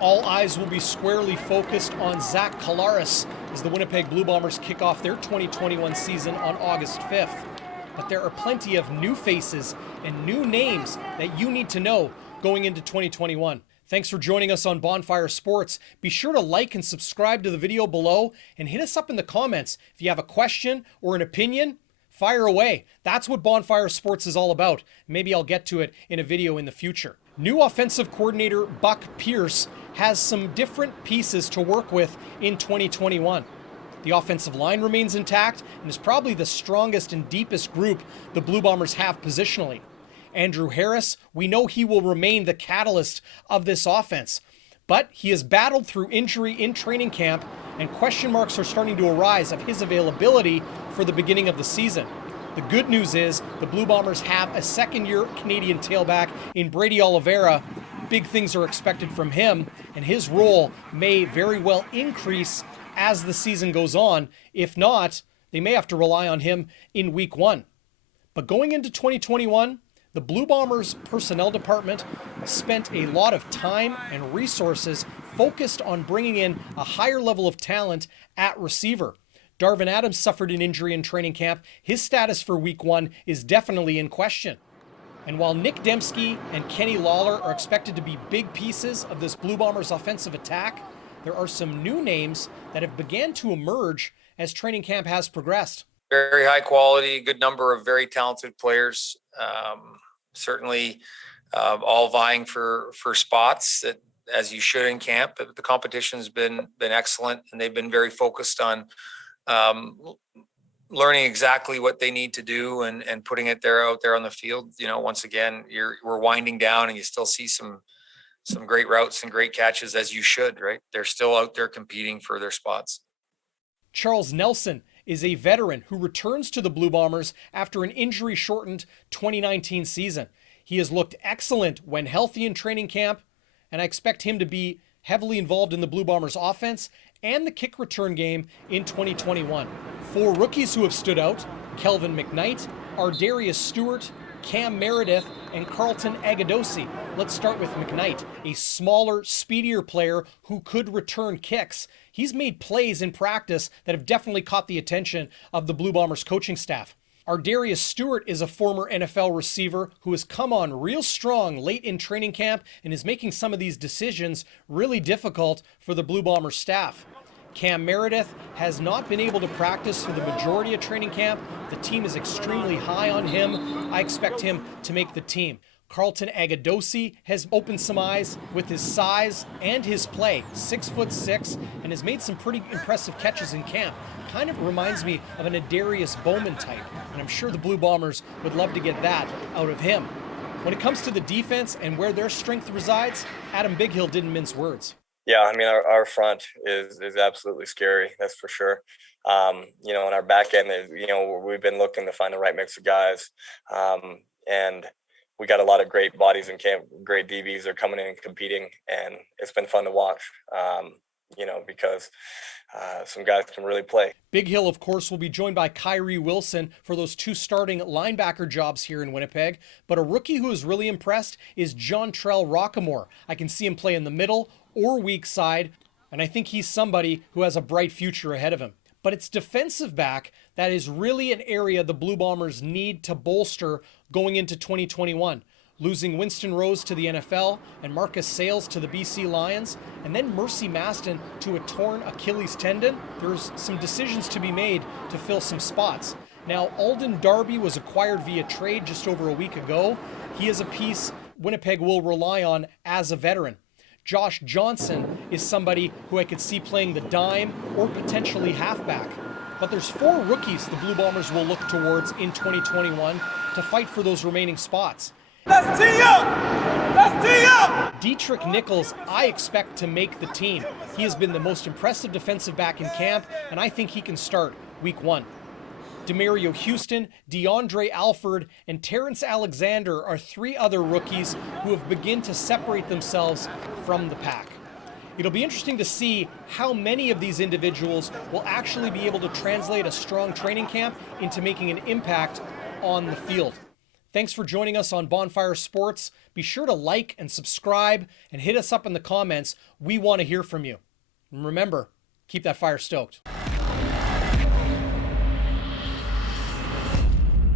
All eyes will be squarely focused on Zach Collaros as the Winnipeg Blue Bombers kick off their 2021 season on August 5th. But there are plenty of new faces and new names that you need to know going into 2021. Thanks for joining us on Bonfire Sports. Be sure to like and subscribe to the video below and hit us up in the comments. If you have a question or an opinion, fire away. That's what Bonfire Sports is all about. Maybe I'll get to it in a video in the future. New offensive coordinator Buck Pierce has some different pieces to work with in 2021. The offensive line remains intact and is probably the strongest and deepest group the Blue Bombers have positionally. Andrew Harris, we know he will remain the catalyst of this offense, but he has battled through injury in training camp and question marks are starting to arise of his availability for the beginning of the season. The good news is the Blue Bombers have a second-year Canadian tailback in Brady Oliveira. Big things are expected from him, and his role may very well increase as the season goes on. If not, they may have to rely on him in week 1. But going into 2021, the Blue Bombers personnel department spent a lot of time and resources focused on bringing in a higher level of talent at receiver. Darvin Adams suffered an injury in training camp. His status for week 1 is definitely in question. And while Nick Dembski and Kenny Lawler are expected to be big pieces of this Blue Bombers offensive attack, there are some new names that have began to emerge as training camp has progressed. Very high quality, good number of very talented players. Certainly all vying for spots, that as you should in camp. The competition's been excellent, and they've been very focused on learning exactly what they need to do and putting it out there on the field. You know, once again, we're winding down, and you still see some great routes and great catches, as you should, right? They're still out there competing for their spots. Charles Nelson is a veteran who returns to the Blue Bombers after an injury-shortened 2019 season. He has looked excellent when healthy in training camp, and I expect him to be heavily involved in the Blue Bombers offense and the kick return game in 2021. 4 rookies who have stood out: Kelvin McKnight, Ardarius Stewart, Cam Meredith, and Carlton Agadosi. Let's start with McKnight, a smaller, speedier player who could return kicks. He's made plays in practice that have definitely caught the attention of the Blue Bombers coaching staff. Ardarius Stewart is a former NFL receiver who has come on real strong late in training camp and is making some of these decisions really difficult for the Blue Bombers staff. Cam Meredith has not been able to practice for the majority of training camp. The team is extremely high on him. I expect him to make the team. Carlton Agadosi has opened some eyes with his size and his play, 6'6", and has made some pretty impressive catches in camp. Kind of reminds me of an Darrin Bauming type, and I'm sure the Blue Bombers would love to get that out of him. When it comes to the defense and where their strength resides, Adam Bighill didn't mince words. Yeah, I mean, our front is absolutely scary, that's for sure. You know, on our back end, you know, we've been looking to find the right mix of guys, and we got a lot of great bodies in camp. Great DBs are coming in and competing, and it's been fun to watch, you know, because some guys can really play. Bighill, of course, will be joined by Kyrie Wilson for those 2 starting linebacker jobs here in Winnipeg. But a rookie who is really impressed is Jontrell Rockamore. I can see him play in the middle or weak side, and I think he's somebody who has a bright future ahead of him. But it's defensive back that is really an area the Blue Bombers need to bolster going into 2021. Losing Winston Rose to the NFL and Marcus Sayles to the BC Lions, and then Mercy Maston to a torn Achilles tendon, there's some decisions to be made to fill some spots. Now, Alden Darby was acquired via trade just over a week ago. He is a piece Winnipeg will rely on as a veteran. Josh Johnson is somebody who I could see playing the dime or potentially halfback. But there's 4 rookies the Blue Bombers will look towards in 2021 to fight for those remaining spots. Let's tee up! Let's tee up! Dietrich Nichols, I expect to make the team. He has been the most impressive defensive back in camp, and I think he can start week 1. Demario Houston, DeAndre Alford, and Terrence Alexander are 3 other rookies who have begun to separate themselves from the pack. It'll be interesting to see how many of these individuals will actually be able to translate a strong training camp into making an impact on the field. Thanks for joining us on Bonfire Sports. Be sure to like and subscribe and hit us up in the comments. We want to hear from you. And remember, keep that fire stoked.